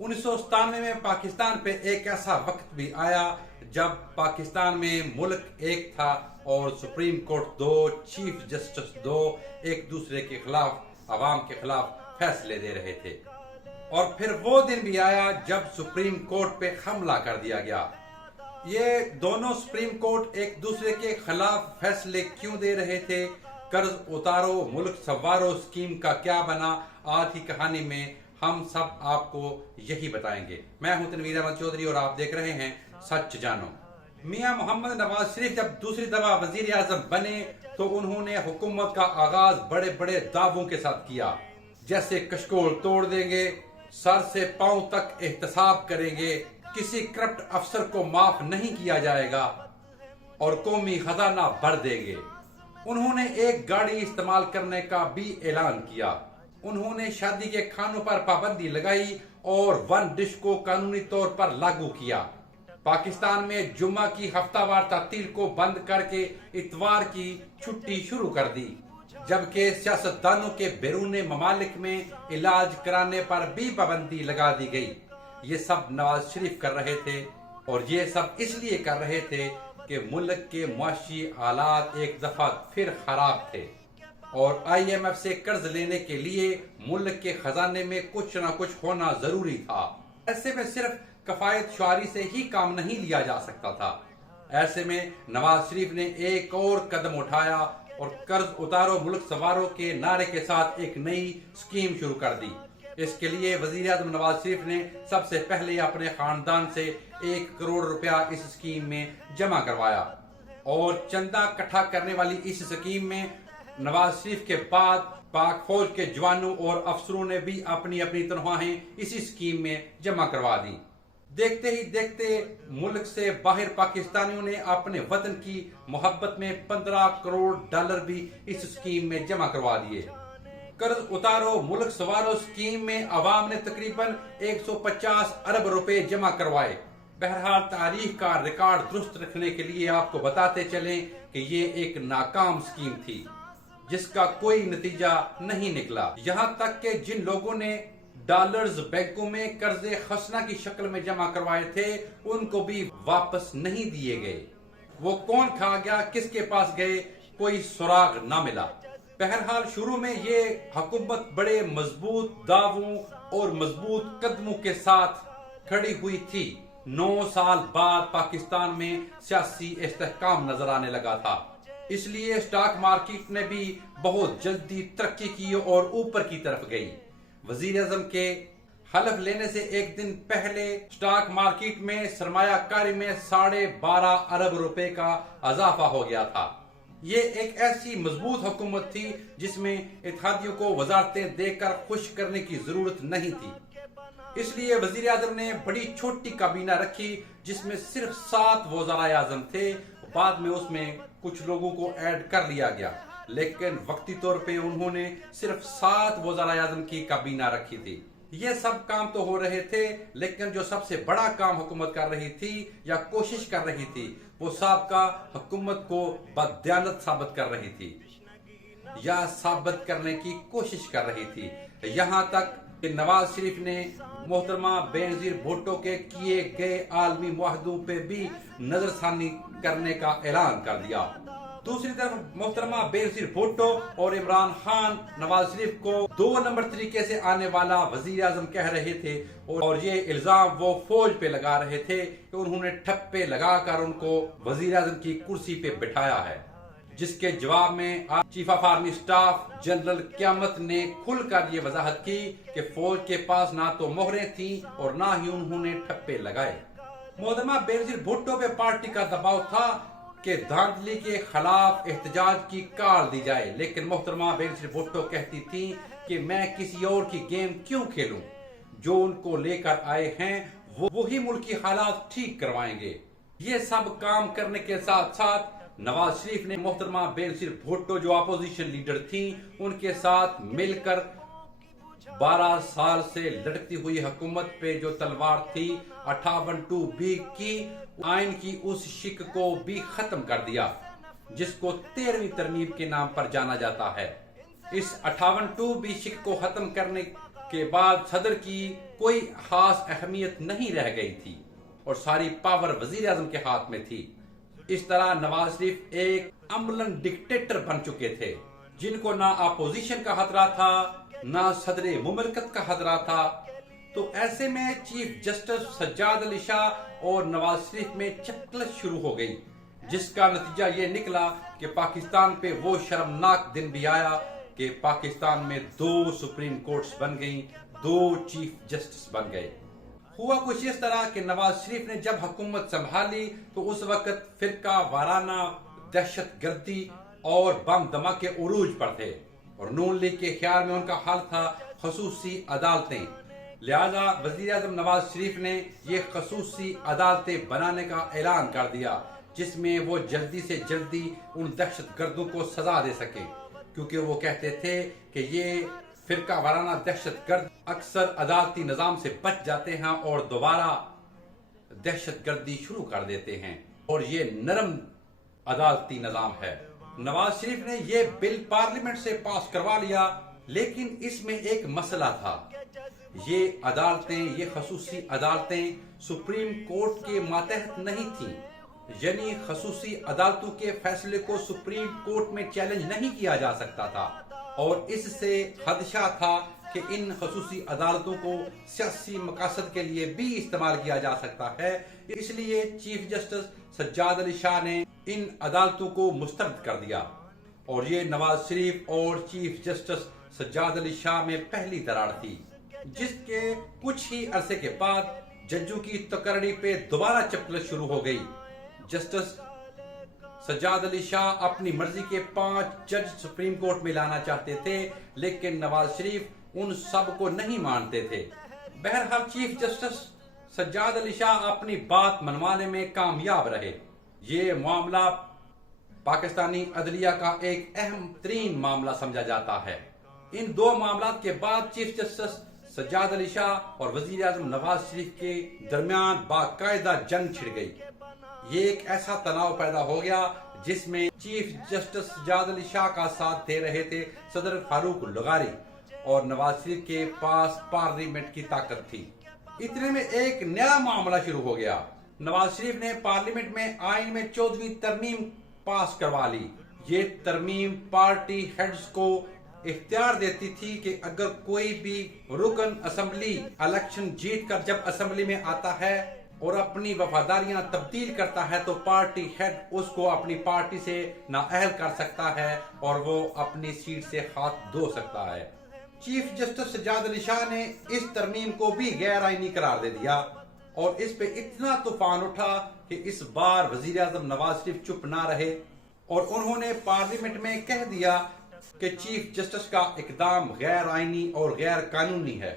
1997 में पाकिस्तान पे एक ऐसा वक्त भी आया जब पाकिस्तान में मुल्क एक था और सुप्रीम कोर्ट दो, चीफ जस्टिस दो एक दूसरे के खिलाफ, अवाम के खिलाफ फैसले दे रहे थे। और फिर वो दिन भी आया जब सुप्रीम कोर्ट पे हमला कर दिया गया। ये दोनों सुप्रीम कोर्ट एक दूसरे के खिलाफ फैसले क्यों दे रहे थे, कर्ज उतारो मुल्क संवारो स्कीम का क्या बना, आज की कहानी में हम सब आपको यही बताएंगे। मैं हूं तनवीर अहमद चौधरी और आप देख रहे हैं सच जानो। मियां मोहम्मद नवाज शरीफ जब दूसरी दफा वजीर आजम बने तो उन्होंने हुकूमत का आगाज बड़े बड़े दावों के साथ किया, जैसे कशकोल तोड़ देंगे, सर से पांव तक एहतसाब करेंगे, किसी करप्ट अफसर को माफ नहीं किया जाएगा और कौमी खजाना भर देंगे। उन्होंने एक गाड़ी इस्तेमाल करने का भी ऐलान किया। उन्होंने शादी के खानों पर पाबंदी लगाई और वन डिश को कानूनी तौर पर लागू किया। पाकिस्तान में जुम्मा की हफ्तावार तातील को बंद करके इतवार की छुट्टी शुरू कर दी, जबकि सियासतदानों के बैरून ममालिक में इलाज कराने पर भी पाबंदी लगा दी गई। ये सब नवाज शरीफ कर रहे थे और ये सब इसलिए कर रहे थे कि मुल्क के मुआशी हालात एक दफा फिर खराब थे और IMF से कर्ज लेने के लिए मुल्क के खजाने में कुछ न कुछ होना जरूरी था। ऐसे में सिर्फ कफायत शुआरी से ही काम नहीं लिया जा सकता था। ऐसे में नवाज शरीफ ने एक और कदम उठाया और कर्ज उतारो मुल्क संवारो के नारे के साथ एक नई स्कीम शुरू कर दी। इसके लिए वजीर आजम नवाज शरीफ ने सबसे पहले अपने खानदान से 1 करोड़ रुपया इस स्कीम में जमा करवाया और चंदा इकट्ठा करने वाली इस स्कीम में नवाज शरीफ के बाद पाक फौज के जवानों और अफसरों ने भी अपनी अपनी तनख्वाहें इसी स्कीम में जमा करवा दी। देखते ही देखते मुल्क से बाहर पाकिस्तानियों ने अपने वतन की मोहब्बत में $15 करोड़ भी इस स्कीम में जमा करवा दिए। कर्ज उतारो मुल्क संवारो स्कीम में अवाम ने तकरीबन 150 अरब रुपए जमा करवाए। बहरहाल तारीख का रिकॉर्ड दुरुस्त रखने के लिए आपको बताते चलें कि ये एक नाकाम स्कीम थी जिसका कोई नतीजा नहीं निकला। यहाँ तक कि जिन लोगों ने डॉलर्स बैंकों में कर्जे खसना की शक्ल में जमा करवाए थे उनको भी वापस नहीं दिए गए। वो कौन खा गया, किसके पास गए, कोई सुराग ना मिला। बहरहाल शुरू में ये हुकूमत बड़े मजबूत दावों और मजबूत कदमों के साथ खड़ी हुई थी। 9 साल बाद पाकिस्तान में सियासी इस्तेहकाम नजर आने लगा था, इसलिए स्टॉक मार्केट ने भी बहुत जल्दी तरक्की की और ऊपर की तरफ गई। वजीर आजम के हलफ लेने से एक दिन पहले स्टॉक मार्केट में सरमायाकारी में 12.5 अरब रुपए का इजाफा हो गया था। ये एक ऐसी मजबूत हुकूमत थी जिसमें इत्तेहादियों को वजारतें देकर खुश करने की जरूरत नहीं थी। इसलिए वजीर आजम ने बड़ी छोटी काबीना रखी जिसमें सिर्फ 7 वज़राए आजम थे। बाद में उसमें कुछ लोगों को ऐड कर लिया गया, लेकिन वक्ती तौर पे उन्होंने सिर्फ 7 वज़राए आजम की काबीना रखी थी। ये सब काम तो हो रहे थे, लेकिन जो सबसे बड़ा काम हुकूमत कर रही थी या कोशिश कर रही थी वो साबका हुकूमत को बददियानत साबित कर रही थी या साबित करने की कोशिश कर रही थी। यहाँ तक कि नवाज शरीफ ने मोहतरमा बेनजीर भुट्टो के किए गए आलमी मुआहदों पे भी नजरसानी करने का ऐलान कर दिया। दूसरी तरफ मोहतरमा बेनजीर भुट्टो और इमरान खान नवाज शरीफ को 2 नंबर तरीके से आने वाला वजीर आजम कह रहे थे और ये इल्जाम वो फौज पे लगा रहे थे कि उन्होंने ठप्पे लगाकर उनको वजीर आजम की कुर्सी पे बिठाया है, जिसके जवाब में chief of army staff general क़यामत ने खुलकर ये वजाहत की कि फौज के पास ना तो मोहरें थी और ना ही उन्होंने ठप्पे लगाए। मोहतरमा बेनजीर भुट्टो पे पार्टी का दबाव था कि धांधली के खिलाफ एहतजाज की कॉल दी जाए, लेकिन मोहतरमा बेनजीर भुट्टो कहती थी कि मैं किसी और की गेम क्यों खेलूं, जो उनको लेकर आए हैं वो वही मुल्क की हालात ठीक करवाएंगे। ये सब काम करने के साथ साथ नवाज शरीफ ने मोहतरमा बेनजीर भुट्टो जो अपोजिशन लीडर थी उनके साथ मिलकर 12 साल से लटकती हुई हुकूमत पे जो तलवार थी 58(2)B की आइन की उस शिक को भी खत्म कर दिया, जिसको 13वीं तरमीम के नाम पर जाना जाता है। इस 58(2)B शिक को खत्म करने के बाद सदर की کوئی خاص اہمیت نہیں رہ گئی تھی اور ساری پاور وزیر اعظم کے ہاتھ میں تھی۔ اس طرح نواز شریف ایک عملاً ڈکٹیٹر بن چکے تھے، جن کو نہ اپوزیشن کا خطرہ تھا نہ صدر مملکت کا خطرہ تھا۔ تو ایسے میں چیف جسٹس سجاد علی شاہ اور نواز شریف میں چکلش شروع ہو گئی، جس کا نتیجہ یہ نکلا کہ پاکستان پہ وہ شرمناک دن بھی آیا کہ پاکستان میں 2 سپریم کورٹس بن گئیں، 2 چیف جسٹس بن گئے۔ ہوا کچھ اس طرح کہ نواز شریف نے جب حکومت سنبھالی تو اس وقت فرقہ وارانہ دہشت گردی اور بم دھماکے عروج پر تھے، اور نون لیگ کے خیال میں ان کا حل تھا خصوصی عدالتیں۔ لہذا وزیر اعظم نواز شریف نے یہ خصوصی عدالتیں بنانے کا اعلان کر دیا، جس میں وہ جلدی سے جلدی ان دہشت گردوں کو سزا دے سکیں، کیونکہ وہ کہتے تھے کہ یہ فرقہ وارانہ دہشت گرد اکثر عدالتی نظام سے بچ جاتے ہیں اور دوبارہ دہشت گردی شروع کر دیتے ہیں، اور یہ نرم عدالتی نظام ہے۔ نواز شریف نے یہ بل پارلیمنٹ سے پاس کروا لیا، لیکن اس میں ایک مسئلہ تھا۔ یہ عدالتیں، یہ خصوصی عدالتیں سپریم کورٹ کے ماتحت نہیں تھیں، یعنی خصوصی عدالتوں کے فیصلے کو سپریم کورٹ میں چیلنج نہیں کیا جا سکتا تھا، اور اس سے خدشہ تھا کہ ان خصوصی عدالتوں کو سیاسی مقاصد کے لیے بھی استعمال کیا جا سکتا ہے۔ اس لیے چیف جسٹس سجاد علی شاہ نے ان عدالتوں کو مسترد کر دیا، اور یہ نواز شریف اور چیف جسٹس سجاد علی شاہ میں پہلی دراڑ تھی، جس کے کچھ ہی عرصے کے بعد ججوں کی تقرری پہ دوبارہ چپکلش شروع ہو گئی۔ جسٹس سجاد علی شاہ اپنی مرضی کے 5 جج سپریم کورٹ میں لانا چاہتے تھے، لیکن نواز شریف ان سب کو نہیں مانتے تھے۔ بہرحال چیف جسٹس سجاد علی شاہ اپنی بات منوانے میں کامیاب رہے۔ یہ معاملہ پاکستانی عدلیہ کا ایک اہم ترین معاملہ سمجھا جاتا ہے۔ ان 2 معاملات کے بعد چیف جسٹس سجاد علی شاہ اور وزیر اعظم نواز شریف کے درمیان باقاعدہ جنگ چھڑ گئی۔ یہ ایک ایسا تناؤ پیدا ہو گیا جس میں چیف جسٹس سجاد علی شاہ کا ساتھ دے رہے تھے صدر فاروق لغاری، اور نواز شریف کے پاس پارلیمنٹ کی طاقت تھی۔ اتنے میں ایک نیا معاملہ شروع ہو گیا۔ نواز شریف نے پارلیمنٹ میں آئین میں 14ویں ترمیم پاس کروا لی۔ یہ ترمیم پارٹی ہیڈز کو اختیار دیتی تھی کہ اگر کوئی بھی رکن اسمبلی الیکشن جیت کر جب اسمبلی میں آتا ہے اور اپنی وفاداریاں تبدیل کرتا ہے تو پارٹی ہیڈ اس کو اپنی پارٹی سے نااہل کر سکتا ہے اور وہ اپنی سیٹ سے ہاتھ دھو سکتا ہے۔ چیف جسٹس سجاد علی شاہ نے اس ترمیم کو بھی غیر آئینی قرار دے دیا، اور اس پہ اتنا طوفان اٹھا کہ اس بار وزیر اعظم نواز شریف چپ نہ رہے، اور انہوں نے پارلیمنٹ میں کہہ دیا کہ چیف جسٹس کا اقدام غیر آئینی اور غیر قانونی ہے۔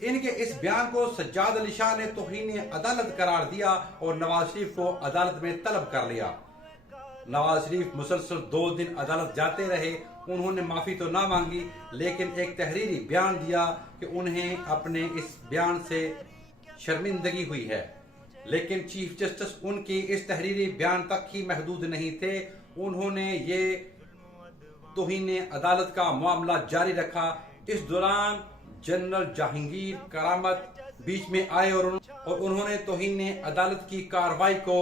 ان کے اس بیان کو سجاد علی شاہ نے توہین عدالت قرار دیا اور نواز شریف کو عدالت میں طلب کر لیا۔ نواز شریف مسلسل 2 دن عدالت جاتے رہے۔ انہوں نے معافی تو نہ مانگی، لیکن ایک تحریری بیان دیا کہ انہیں اپنے اس بیان سے شرمندگی ہوئی ہے، لیکن چیف جسٹس ان کی اس تحریری بیان تک ہی محدود نہیں تھے۔ انہوں نے یہ توہین عدالت کا معاملہ جاری رکھا۔ اس دوران جنرل جہانگیر کرامت بیچ میں آئے اور انہوں نے توہین عدالت کی کارروائی کو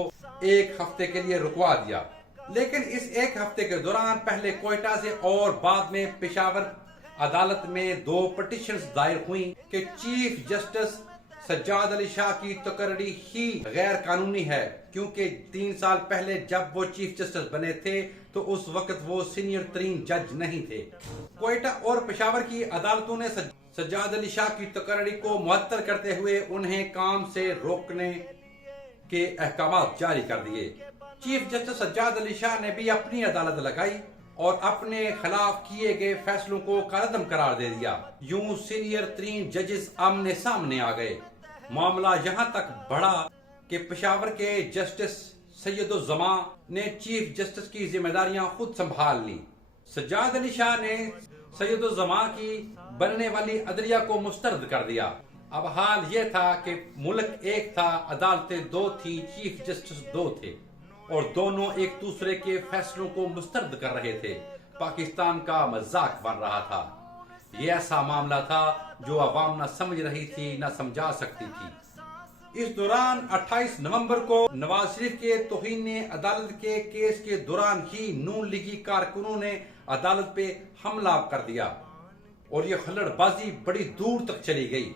1 ہفتے کے لیے رکوا دیا، لیکن اس 1 ہفتے کے دوران پہلے کوئٹہ سے اور بعد میں پشاور عدالت میں 2 پٹیشنز دائر ہوئیں کہ چیف جسٹس سجاد علی شاہ کی تقرری ہی غیر قانونی ہے، کیونکہ 3 سال پہلے جب وہ چیف جسٹس بنے تھے تو اس وقت وہ سینئر ترین جج نہیں تھے۔ کوئٹہ اور پشاور کی عدالتوں نے سجاد علی شاہ کی تقرری کو معطل کرتے ہوئے انہیں کام سے روکنے کے احکامات جاری کر دیے۔ چیف جسٹس سجاد علی شاہ نے بھی اپنی عدالت لگائی اور اپنے خلاف کیے گئے فیصلوں کو کالعدم قرار دے دیا۔ یوں سینئر ترین ججز آمنے سامنے آ گئے۔ معاملہ یہاں تک بڑھا کہ پشاور کے جسٹس سید الزماں نے چیف جسٹس کی ذمہ داریاں خود سنبھال لی۔ سجاد علی شاہ نے سید الزماں کی بننے والی عدلیہ کو مسترد کر دیا۔ اب حال یہ تھا کہ ملک ایک تھا، عدالتیں 2 تھی، چیف جسٹس 2 تھے، اور دونوں ایک دوسرے کے فیصلوں کو مسترد کر رہے تھے۔ پاکستان کا مذاق بن رہا تھا۔ یہ ایسا معاملہ تھا जो आवाम न समझ रही थी न समझा सकती थी। इस दौरान 28 नवंबर को नवाज शरीफ के तौहीन अदालत के केस के दौरान ही नून लीगी कारकुनों ने अदालत पे हमला कर दिया और ये हुल्लड़बाजी बड़ी दूर तक चली गई।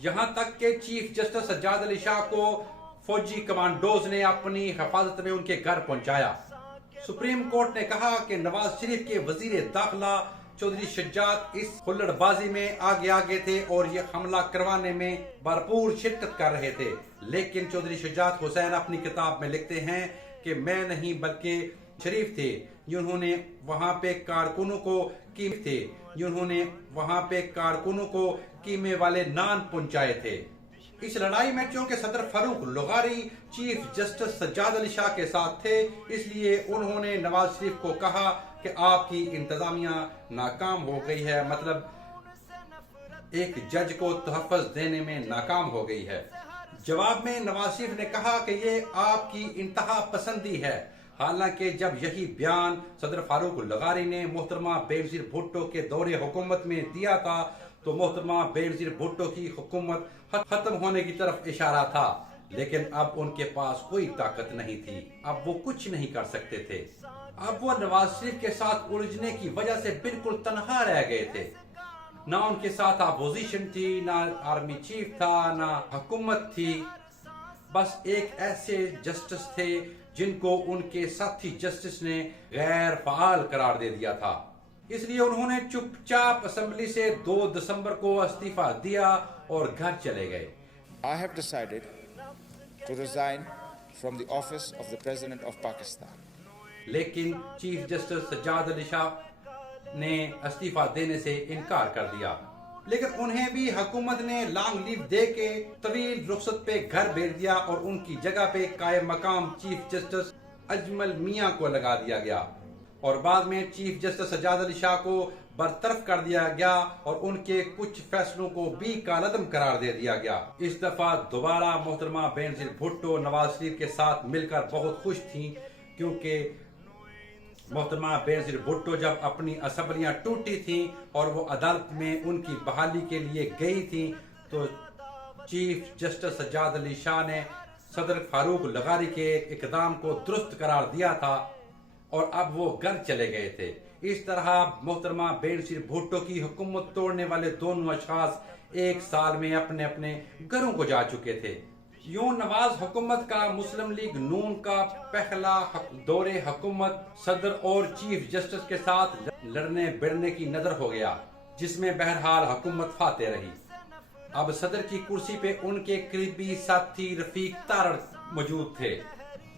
यहाँ तक के चीफ जस्टिस सज्जाद अली शाह को फौजी कमांडोज ने अपनी हिफाजत में उनके घर पहुंचाया। सुप्रीम कोर्ट ने कहा कि नवाज शरीफ के वजीर दाखिला चौधरी शज्जाद इस हुल्लड़बाजी में आगे थे और ये हमला करवाने में भरपूर शिरकत कर रहे थे, लेकिन चौधरी शज्जाद हुसैन अपनी किताब में लिखते हैं कि मैं नहीं बल्कि शरीफ थे जिन्होंने वहां पे कारकुनों को कीमे वाले नान पहुंचाए थे। इस लड़ाई में चूंकि सदर फारूक लगारी चीफ जस्टिस सज्जाद अली शाह के साथ थे, इसलिए उन्होंने नवाज शरीफ को कहा कि आपकी इंतजामिया नाकाम हो गई है, मतलब एक जज को तहफ़्फ़ुज़ देने में नाकाम हो गई है। जवाब में नवाज शरीफ ने कहा कि ये आपकी इंतहा पसंदी है। हालांकि जब यही बयान सदर फारूक लगारी ने मोहतरमा बेनज़ीर भुट्टो के दौरे हुकूमत में दिया था तो मोहतरमा बेनज़ीर भुट्टो की हुकूमत खत्म होने की तरफ इशारा था, लेकिन अब उनके पास कोई ताकत नहीं थी, अब वो कुछ नहीं कर सकते थे। अब वो नवाज शरीफ के साथ उलझने की वजह से बिल्कुल तनहा रह गए थे। ना उनके साथ अपोजिशन थी, ना आर्मी चीफ था, ना हुकूमत थी। बस एक ऐसे जस्टिस थे जिनको उनके साथी जस्टिस ने गैर फाल करार दे दिया था। इसलिए उन्होंने चुपचाप असेंबली से 2 दिसंबर को इस्तीफा दिया और घर चले गए। I have decided to resign from the office of the President of Pakistan. लेकिन चीफ जस्टिस सज्जाद अली शाह ने इस्तीफा देने से इनकार कर दिया, लेकिन उन्हें भी हुकूमत ने लॉन्ग लीव दे के तवील रुखसत पे घर भेज दिया और उनकी जगह पे कायम मकाम चीफ जस्टिस अजमल मियां को लगा दिया गया और बाद में चीफ जस्टिस सज्जाद अली शाह को बरतरफ कर दिया गया और उनके कुछ फैसलों को भी कालअदम करार दे दिया गया। इस दफा दोबारा मोहतरमा बेनज़ीर भुट्टो नवाज शरीफ के साथ मिलकर बहुत खुश थी, क्योंकि मोहतरमा बेनज़ीर भुट्टो जब अपनी असम्बलियां टूटी थी और वो अदालत में उनकी बहाली के लिए गई थी तो चीफ जस्टिस सज्जाद अली शाह ने सदर फारूक लगारी के इकदाम को दुरुस्त करार दिया था और अब वो घर चले गए थे। इस तरह मोहतरमा बेनज़ीर भुट्टो की हुकूमत तोड़ने वाले दोनों अशखास एक साल में अपने अपने घरों को जा चुके थे। यूं नवाज हुकूमत का मुस्लिम लीग नून का पहला दौरे हुकूमत सदर और चीफ जस्टिस के साथ लड़ने भिड़ने की नजर हो गया, जिसमें बहरहाल हुकूमत फाते रही। अब सदर की कुर्सी पे उनके करीबी साथी रफीक तारड़ मौजूद थे,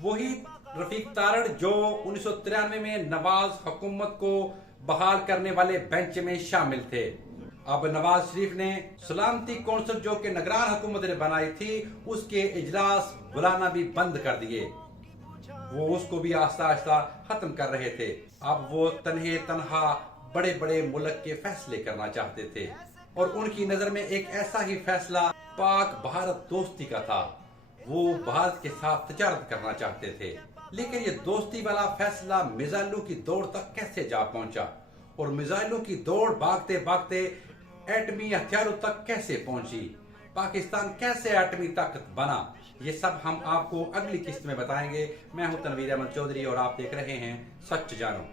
वही रफीक तारड़ जो 1993 में नवाज हुकूमत को बहाल करने वाले बेंच में शामिल थे। अब नवाज शरीफ ने सलामती कौंसिल जो कि निगरान हुकूमत ने बनाई थी उसके इजलास बुलाना भी बंद कर दिए, वो उसको भी आस्ता आस्ता खत्म कर रहे थे। अब वो तन्हा बड़े बड़े मुल्क के फैसले करना चाहते थे और उनकी नजर में एक ऐसा ही फैसला पाक भारत दोस्ती का था। वो भारत के साथ तजारत करना चाहते थे, लेकिन ये दोस्ती वाला फैसला मिसाइलों की दौड़ तक कैसे जा पहुंचा और मिसाइलों की दौड़ भागते भागते एटमी हथियारों तक कैसे पहुंची, पाकिस्तान कैसे एटमी ताकत बना, ये सब हम आपको अगली किस्त में बताएंगे। मैं हूं तनवीर अहमद चौधरी और आप देख रहे हैं सच जानो।